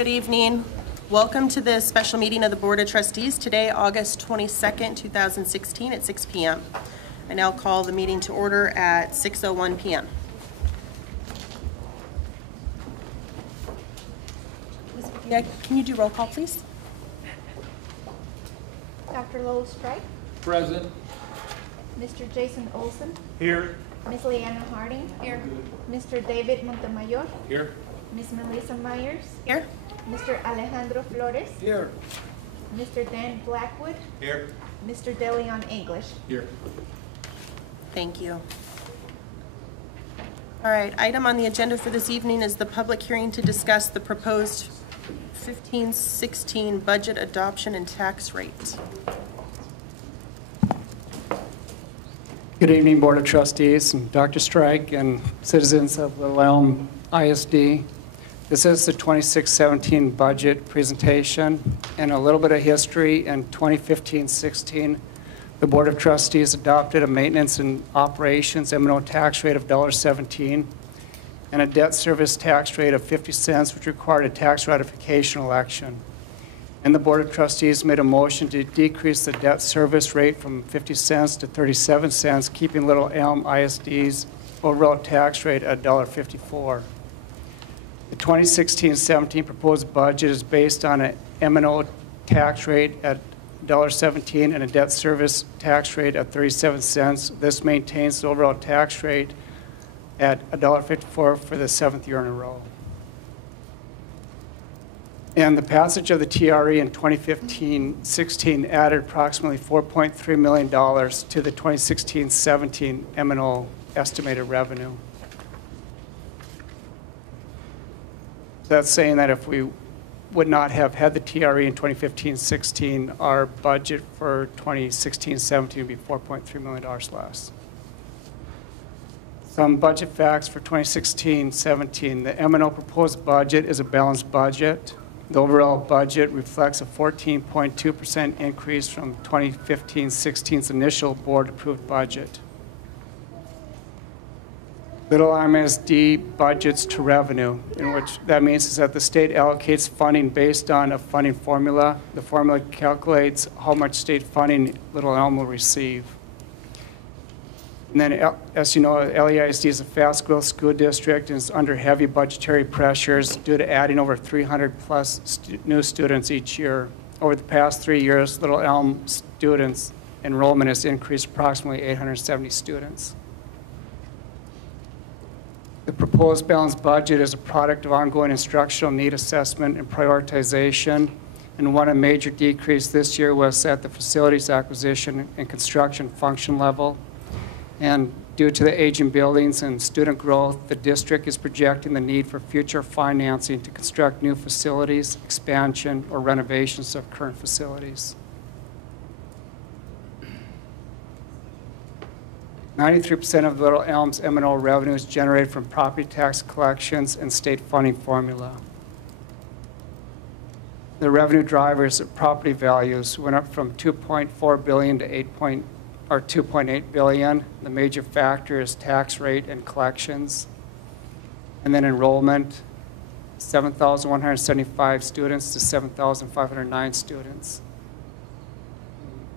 Good evening. Welcome to the special meeting of the Board of Trustees today, August 22nd, 2016 at 6 p.m. I now call the meeting to order at 6:01 p.m. Yeah, can you do roll call, please? Dr. Leisd. Present. Mr. Jason Olson. Here. Ms. Leanna Harding. Here. Mr. David Montemayor. Here. Ms. Melissa Myers. Here. Mr. Alejandro Flores. Here. Mr. Dan Blackwood. Here. Mr. DeLeon English. Here. Thank you. All right, item on the agenda for this evening is the public hearing to discuss the proposed 15-16 budget adoption and tax rate. Good evening, Board of Trustees, and Dr. Strike, and citizens of Little Elm ISD. This is the 26-17 budget presentation, and a little bit of history. In 2015-16, the Board of Trustees adopted a maintenance and operations M&O tax rate of $1.17 and a debt service tax rate of 50 cents, which required a tax ratification election. And the Board of Trustees made a motion to decrease the debt service rate from 50 cents to 37 cents, keeping Little Elm ISD's overall tax rate at $1.54. The 2016-17 proposed budget is based on an M&O tax rate at $1.17 and a debt service tax rate at 37 cents. This maintains the overall tax rate at $1.54 for the 7th year in a row. And the passage of the TRE in 2015-16 added approximately $4.3 million to the 2016-17 M&O estimated revenue. That's saying that if we would not have had the TRE in 2015-16, our budget for 2016-17 would be $4.3 million less. Some budget facts for 2016-17. The M&O proposed budget is a balanced budget. The overall budget reflects a 14.2% increase from 2015-16's initial board-approved budget. Little Elm ISD budgets to revenue, in which that means is that the state allocates funding based on a funding formula. The formula calculates how much state funding Little Elm will receive. And then, as you know, LEISD is a fast-growth school district and is under heavy budgetary pressures due to adding over 300 plus new students each year. Over the past 3 years, Little Elm students enrollment has increased approximately 870 students. The proposed balanced budget is a product of ongoing instructional need assessment and prioritization. And one major decrease this year was at the facilities acquisition and construction function level. And due to the aging buildings and student growth, the district is projecting the need for future financing to construct new facilities, expansion, or renovations of current facilities. 93% of Little Elm's M&O revenue is generated from property tax collections and state funding formula. The revenue drivers of property values went up from $2.4 billion to $2.8 billion. The major factor is tax rate and collections. And then enrollment, 7,175 students to 7,509 students.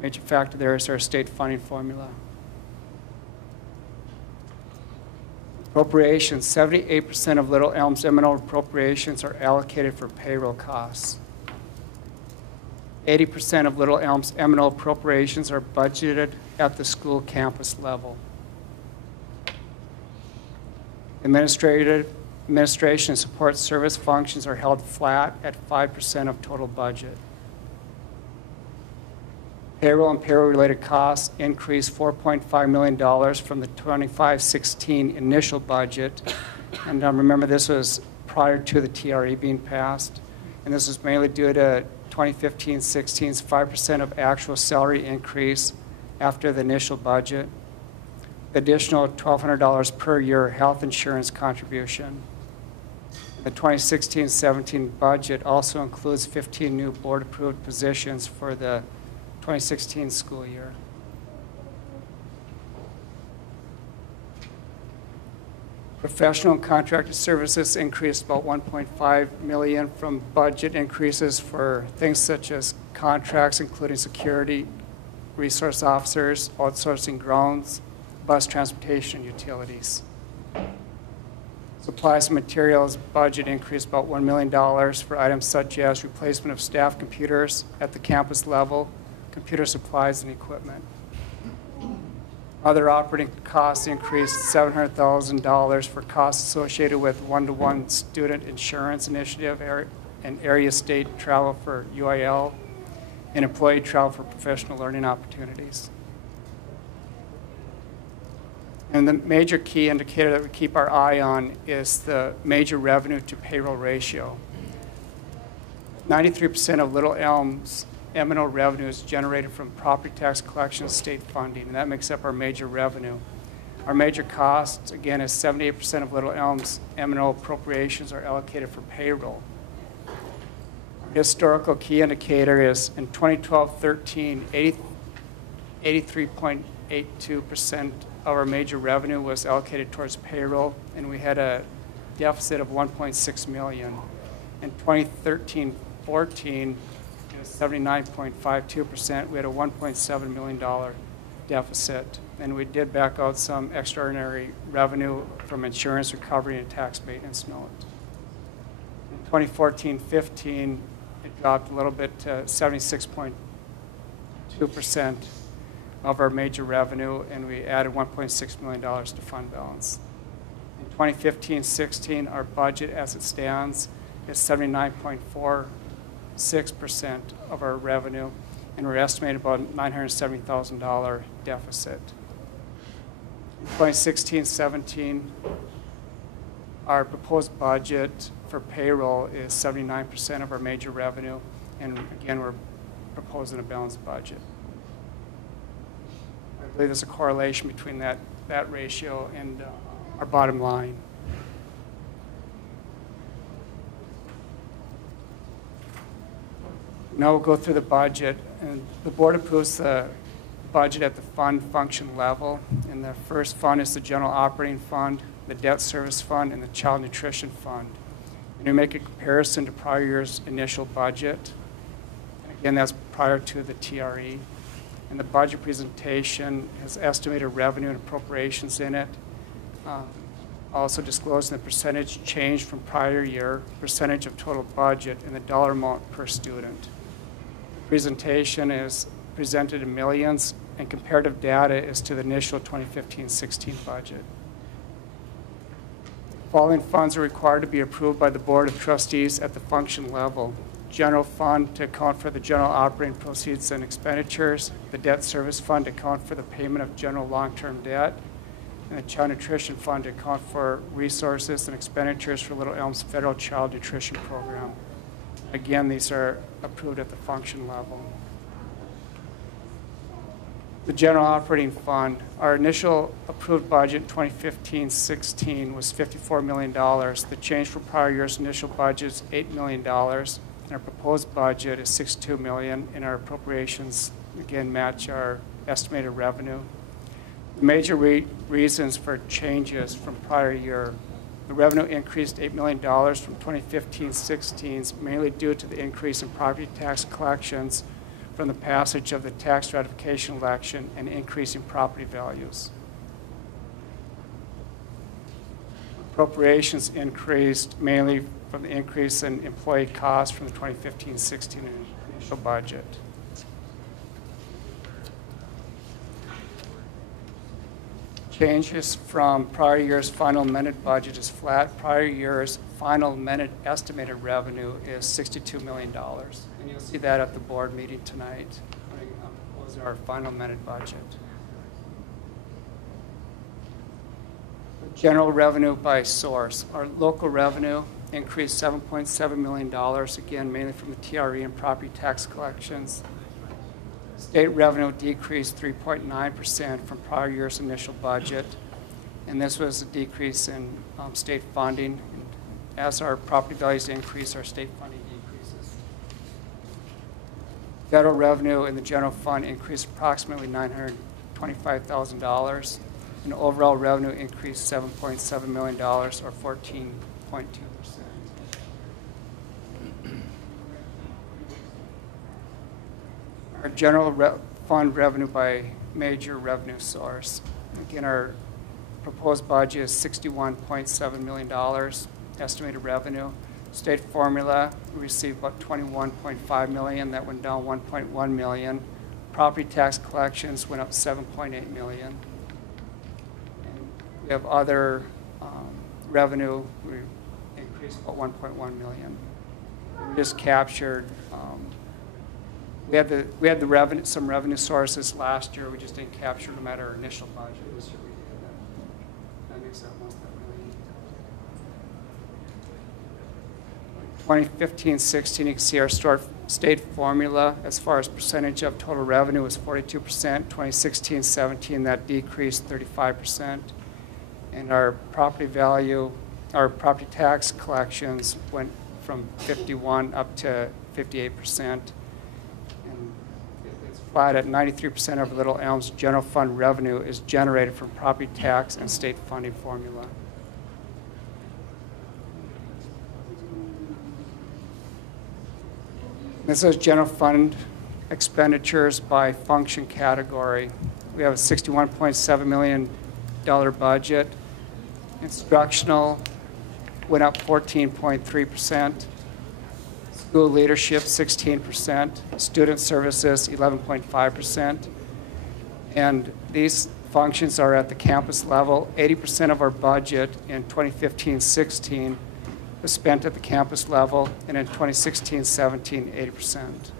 Major factor there is our state funding formula. Appropriations, 78% of Little Elm's M&O appropriations are allocated for payroll costs. 80% of Little Elm's M&O appropriations are budgeted at the school campus level. Administration and support service functions are held flat at 5% of total budget. Payroll and payroll-related costs increased $4.5 million from the 25-16 initial budget. And remember, this was prior to the TRE being passed. And this is mainly due to 2015-16's 5% of actual salary increase after the initial budget, additional $1,200 per year health insurance contribution. The 2016-17 budget also includes 15 new board-approved positions for the 2016 school year. Professional and contracted services increased about $1.5 million from budget increases for things such as contracts, including security, resource officers, outsourcing grounds, bus transportation, and utilities. Supplies and materials budget increased about $1 million for items such as replacement of staff computers at the campus level, computer supplies, and equipment. Other operating costs increased $700,000 for costs associated with one-to-one student insurance initiative and area state travel for UIL and employee travel for professional learning opportunities. And the major key indicator that we keep our eye on is the major revenue to payroll ratio. 93% of Little Elm's M&O revenue is generated from property tax collection and state funding, and that makes up our major revenue. Our major costs, again, is 78% of Little Elm's M&O appropriations are allocated for payroll. Our historical key indicator is in 2012-13, 83.82% of our major revenue was allocated towards payroll, and we had a deficit of $1.6 million. In 2013-14, 79.52%, we had a $1.7 million deficit, and we did back out some extraordinary revenue from insurance recovery and tax maintenance note. In 2014-15, it dropped a little bit to 76.2% of our major revenue, and we added $1.6 million to fund balance. In 2015-16, our budget as it stands is 79.46% of our revenue, and we're estimating about a $970,000 deficit. In 2016-17, our proposed budget for payroll is 79% of our major revenue, and again, we're proposing a balanced budget. I believe there's a correlation between that ratio and our bottom line. Now we'll go through the budget, and the board approves the budget at the fund function level. And the first fund is the general operating fund, the debt service fund, and the child nutrition fund. And we make a comparison to prior year's initial budget. And again, that's prior to the TRE. And the budget presentation has estimated revenue and appropriations in it. Also disclosing the percentage change from prior year, percentage of total budget, and the dollar amount per student. The presentation is presented in millions, and comparative data is to the initial 2015-16 budget. The following funds are required to be approved by the Board of Trustees at the function level. General fund to account for the general operating proceeds and expenditures, the debt service fund to account for the payment of general long-term debt, and the child nutrition fund to account for resources and expenditures for Little Elm's federal child nutrition program. Again, these are approved at the function level. The general operating fund, our initial approved budget in 2015-16 was $54 million. The change from prior year's initial budget is $8 million. Our proposed budget is $62 million, and our appropriations, again, match our estimated revenue. The major reasons for changes from prior year: the revenue increased $8 million from 2015-16, mainly due to the increase in property tax collections from the passage of the tax ratification election and increasing property values. Appropriations increased mainly from the increase in employee costs from the 2015-16 initial budget. Changes from prior year's final amended budget is flat. Prior year's final amended estimated revenue is $62 million. And you'll see that at the board meeting tonight. Was our final amended budget. General revenue by source. Our local revenue increased $7.7 million, again, mainly from the TRE and property tax collections. State revenue decreased 3.9% from prior year's initial budget, and this was a decrease in state funding. And as our property values increase, our state funding decreases. Federal revenue in the general fund increased approximately $925,000. and overall revenue increased $7.7 million, or 14.2%. Our general fund revenue by major revenue source. Again, our proposed budget is $61.7 million estimated revenue. State formula, we received about $21.5 million. That went down $1.1 million. Property tax collections went up $7.8 million. And we have other revenue, we increased about $1.1 million. We just captured, we had the revenue, some revenue sources last year. We just didn't capture them at our initial budget. This year we did that. That makes that almost that million. 2015-16, you can see our state formula as far as percentage of total revenue was 42%. 2016-17, that decreased 35%. And our property value, our property tax collections went from 51 up to 58%. It's flat at 93% of Little Elm's general fund revenue is generated from property tax and state funding formula. This is general fund expenditures by function category. We have a $61.7 million budget. Instructional went up 14.3%. School leadership, 16%. Student services, 11.5%. And these functions are at the campus level. 80% of our budget in 2015-16 was spent at the campus level, and in 2016-17, 80%.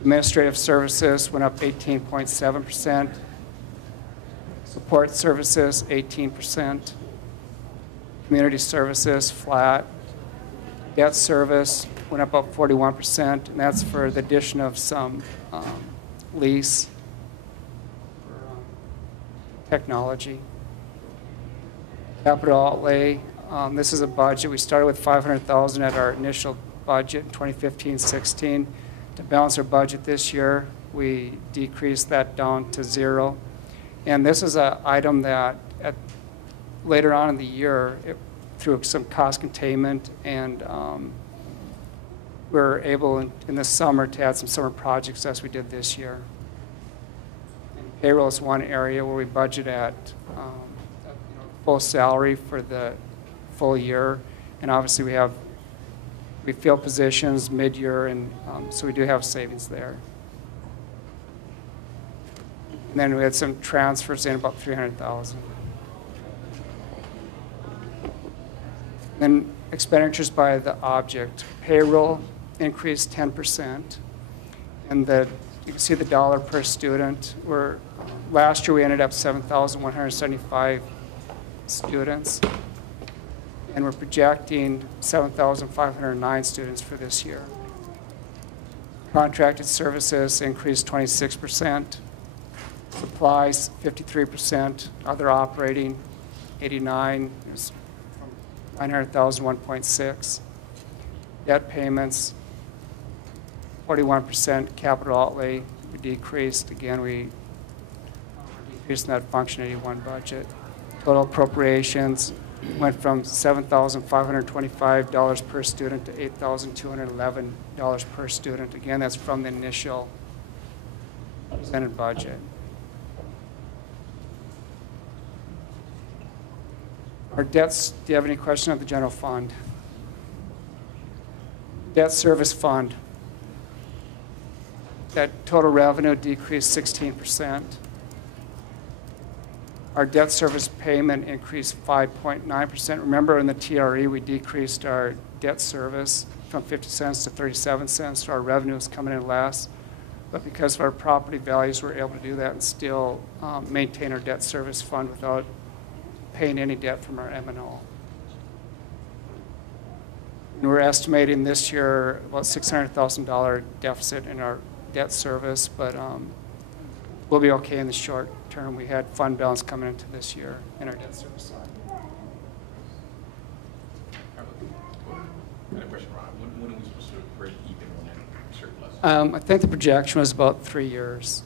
Administrative services went up 18.7%. Support services, 18%. Community services, flat. Debt service went up about 41%, and that's for the addition of some lease for technology. Capital outlay, this is a budget. We started with $500,000 at our initial budget in 2015-16. To balance our budget this year, we decreased that down to $0. And this is an item that later on in the year, through some cost containment, and we were able in the summer to add some summer projects as we did this year. And payroll is one area where we budget at full salary for the full year, and obviously we fill positions mid-year, and so we do have savings there. And then we had some transfers in, about $300,000. Then expenditures by the object. Payroll increased 10%. And you can see the dollar per student. Last year we ended up 7,175 students. And we're projecting 7,509 students for this year. Contracted services increased 26%. Supplies, 53%. Other operating, 89%. From $900,000, 1.6. Debt payments, 41%. Capital outlay, we decreased. Again, we decreased in that Function 81 budget. Total appropriations went from $7,525 per student to $8,211 per student. Again, that's from the initial presented budget. Our debts, do you have any question of the general fund? Debt service fund. That total revenue decreased 16%. Our debt service payment increased 5.9%. Remember, in the TRE, we decreased our debt service from 50 cents to 37 cents, so our revenue is coming in less. But because of our property values, we're able to do that and still maintain our debt service fund without paying any debt from our M&O. And we're estimating this year about $600,000 deficit in our debt service, but we'll be okay in the short term. We had fund balance coming into this year in our debt service side. I have a question, Ron. When are we supposed to break even on that surplus? I think the projection was about 3 years.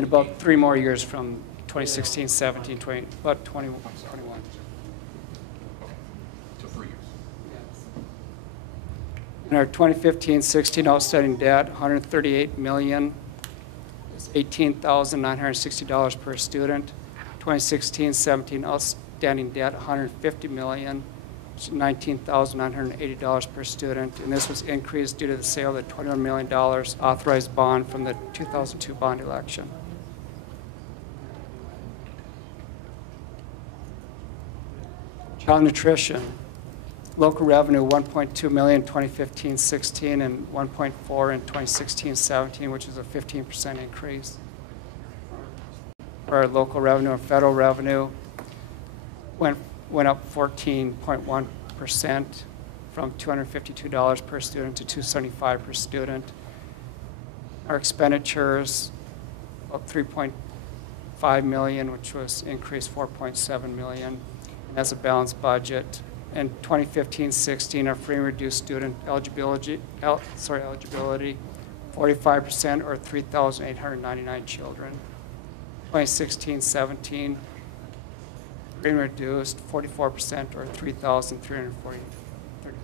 in about 3 more years from 2016, 17, 20, about 21. Okay, so 3 years. In our 2015-16 outstanding debt, $138 million, $18,960 per student. 2016-17 outstanding debt, $150 million, $19,980 per student, and this was increased due to the sale of the $21 million authorized bond from the 2002 bond election. Child nutrition, local revenue $1.2 million 2015-16 and $1.4 in 2016-17, which is a 15% increase. For our local revenue and federal revenue went up 14.1% from $252 per student to $275 per student. Our expenditures up $3.5 million, which was increased $4.7 million, and that's a balanced budget. In 2015-16, our free and reduced student eligibility, 45% or 3,899 children. 2016-17, free and reduced 44% or 3,334 children.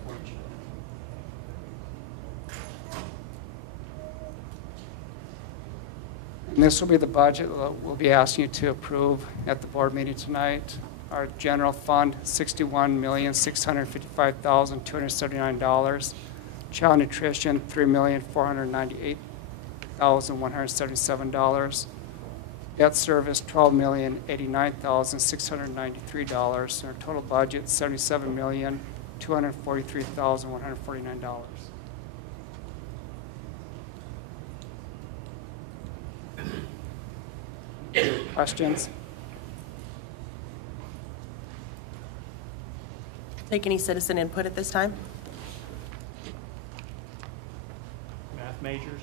And this will be the budget that we'll be asking you to approve at the board meeting tonight. Our general fund, $61,655,279. Child nutrition, $3,498,177. Debt service, $12,089,693. Our total budget, $77,243,149. Questions? Take any citizen input at this time? Math majors?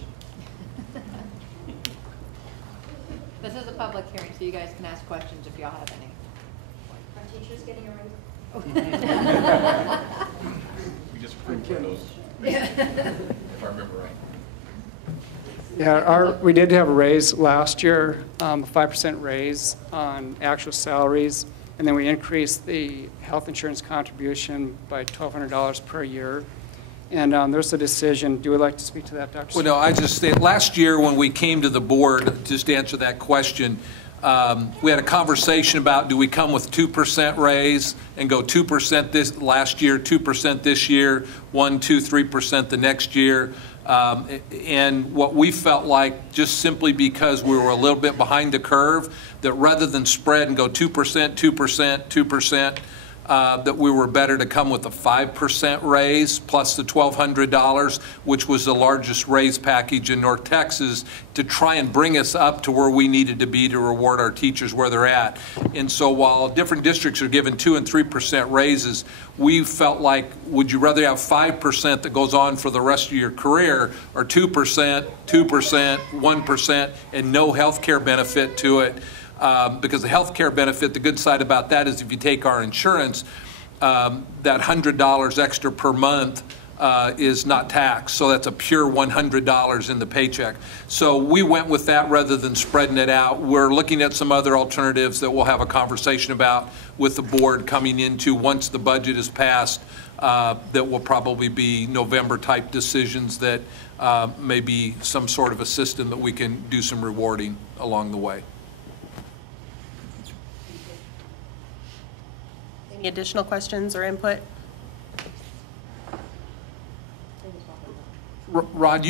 This is a public hearing, so you guys can ask questions if y'all have any. Are teachers getting a raise? We just approved one of those, if I remember right. Yeah, we did have a raise last year, a 5% raise on actual salaries, and then we increased the health insurance contribution by $1,200 per year. And there's a decision. Do you like to speak to that, Dr. Well, no, I just think last year when we came to the board, just to answer that question, we had a conversation about do we come with 2% raise and go 2% this last year, 2% this year, 1%, 2%, 3% the next year. And what we felt like, just simply because we were a little bit behind the curve, that rather than spread and go 2%, 2%, 2%, that we were better to come with a 5% raise plus the $1,200, which was the largest raise package in North Texas, to try and bring us up to where we needed to be to reward our teachers where they're at. And so while different districts are given 2% and 3% raises, we felt like, would you rather have 5% that goes on for the rest of your career, or 2%, 2%, 1%, and no health care benefit to it? Because the health care benefit, the good side about that is if you take our insurance, that $100 extra per month is not taxed. So that's a pure $100 in the paycheck. So we went with that rather than spreading it out. We're looking at some other alternatives that we'll have a conversation about with the board coming into once the budget is passed. That will probably be November type decisions that may be some sort of a system that we can do some rewarding along the way. Any additional questions or input? Rod,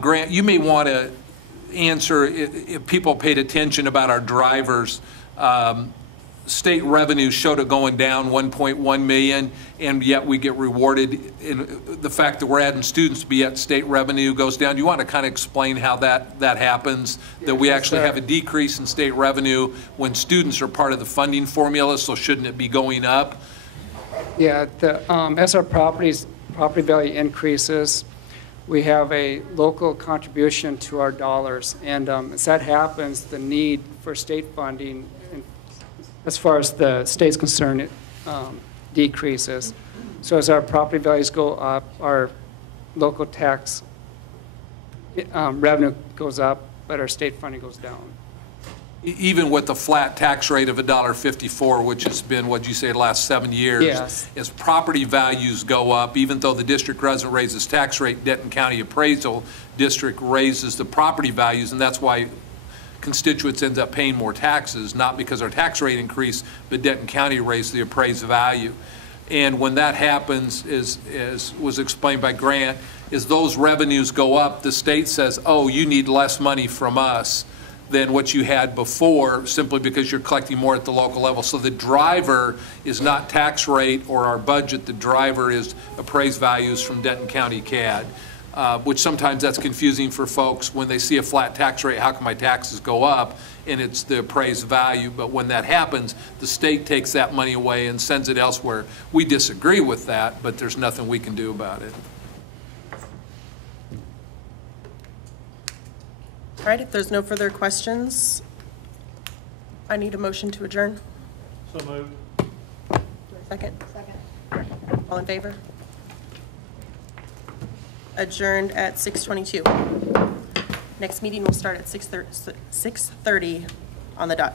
Grant, you may want to answer if people paid attention about our drivers. State revenue showed it going down 1.1 million, and yet we get rewarded in the fact that we're adding students, but yet state revenue goes down. Do you want to kind of explain how that happens, that we actually have a decrease in state revenue when students are part of the funding formula, so shouldn't it be going up? Yeah, as our property value increases, we have a local contribution to our dollars, and as that happens, the need for state funding, as far as the state's concerned, it decreases. So as our property values go up, our local tax revenue goes up, but our state funding goes down. Even with the flat tax rate of $1.54, which has been, what'd you say, the last 7 years? Yes. As property values go up, even though the district doesn't raise its tax rate, Denton County Appraisal District raises the property values, and that's why constituents end up paying more taxes, not because our tax rate increased, but Denton County raised the appraised value. And when that happens, as was explained by Grant, is those revenues go up, the state says, oh, you need less money from us than what you had before, simply because you're collecting more at the local level. So the driver is not tax rate or our budget, the driver is appraised values from Denton County CAD, which sometimes that's confusing for folks when they see a flat tax rate, how can my taxes go up? And it's the appraised value, but when that happens, the state takes that money away and sends it elsewhere. We disagree with that, but there's nothing we can do about it. All right, if there's no further questions, I need a motion to adjourn. So moved. Second? Second. All in favor? Adjourned at 6:22. Next meeting will start at 6:30 on the dot.